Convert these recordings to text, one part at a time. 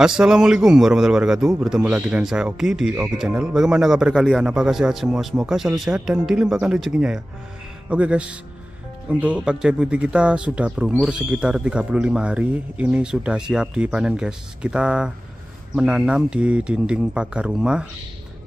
Assalamualaikum warahmatullahi wabarakatuh. Bertemu lagi dengan saya Oki di Oki Channel. Bagaimana kabar kalian? Apakah sehat semua? Semoga selalu sehat dan dilimpahkan rezekinya ya. Oke guys, untuk pakcoy putih kita sudah berumur sekitar 35 hari. Ini sudah siap dipanen guys. Kita menanam di dinding pagar rumah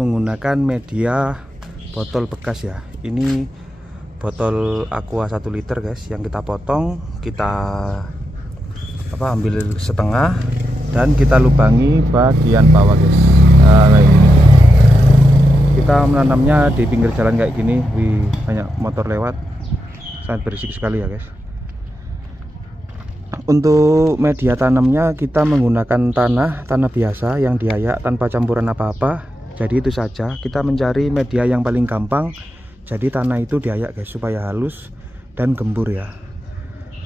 menggunakan media botol bekas ya. Ini botol aqua 1 liter guys, yang kita potong, kita ambil setengah dan kita lubangi bagian bawah guys. Kayak gini. Kita menanamnya di pinggir jalan kayak gini. Wih, banyak motor lewat, sangat berisik sekali ya guys. Untuk media tanamnya kita menggunakan tanah biasa yang diayak tanpa campuran apa-apa. Jadi itu saja, kita mencari media yang paling gampang. Jadi tanah itu diayak guys supaya halus dan gembur ya.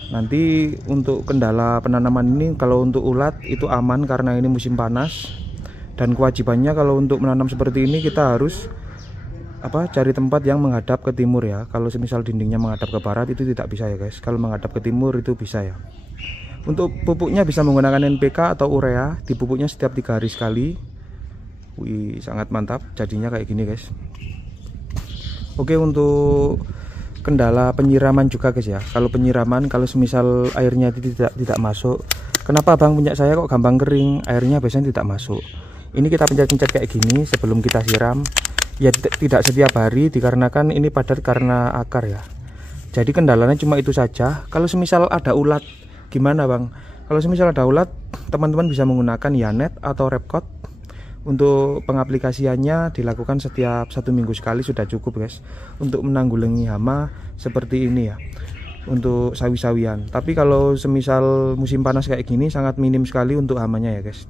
Nanti untuk kendala penanaman ini, kalau untuk ulat itu aman karena ini musim panas. Dan kewajibannya kalau untuk menanam seperti ini kita harus cari tempat yang menghadap ke timur ya. Kalau semisal dindingnya menghadap ke barat itu tidak bisa ya guys. Kalau menghadap ke timur itu bisa ya. Untuk pupuknya bisa menggunakan NPK atau urea. Dipupuknya setiap 3 hari sekali. Wih, sangat mantap jadinya kayak gini guys. Oke, untuk kendala penyiraman juga guys ya. Kalau penyiraman, kalau semisal airnya tidak masuk, kenapa bang punya saya kok gampang kering, airnya biasanya tidak masuk. Ini kita pencet-pencet kayak gini sebelum kita siram ya, tidak setiap hari dikarenakan ini padat karena akar ya. Jadi kendalanya cuma itu saja. Kalau semisal ada ulat gimana bang? Kalau semisal ada ulat, teman-teman bisa menggunakan Yanet atau Repcot. Untuk pengaplikasiannya dilakukan setiap 1 minggu sekali sudah cukup guys, untuk menanggulangi hama seperti ini ya, untuk sawi-sawian. Tapi kalau semisal musim panas kayak gini sangat minim sekali untuk hamanya ya guys.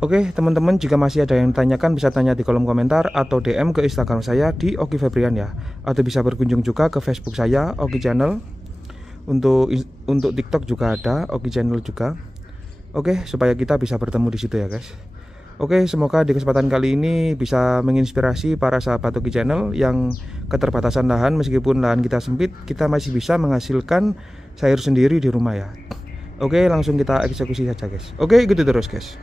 Oke teman-teman, jika masih ada yang ditanyakan bisa tanya di kolom komentar atau DM ke Instagram saya di Oki Febrian ya, atau bisa berkunjung juga ke Facebook saya Oki Channel. Untuk TikTok juga ada Oki Channel juga. Oke, supaya kita bisa bertemu di situ ya guys. Oke, semoga di kesempatan kali ini bisa menginspirasi para sahabat Oki Channel yang keterbatasan lahan. Meskipun lahan kita sempit, kita masih bisa menghasilkan sayur sendiri di rumah ya. Oke, langsung kita eksekusi saja guys. Oke, gitu terus guys.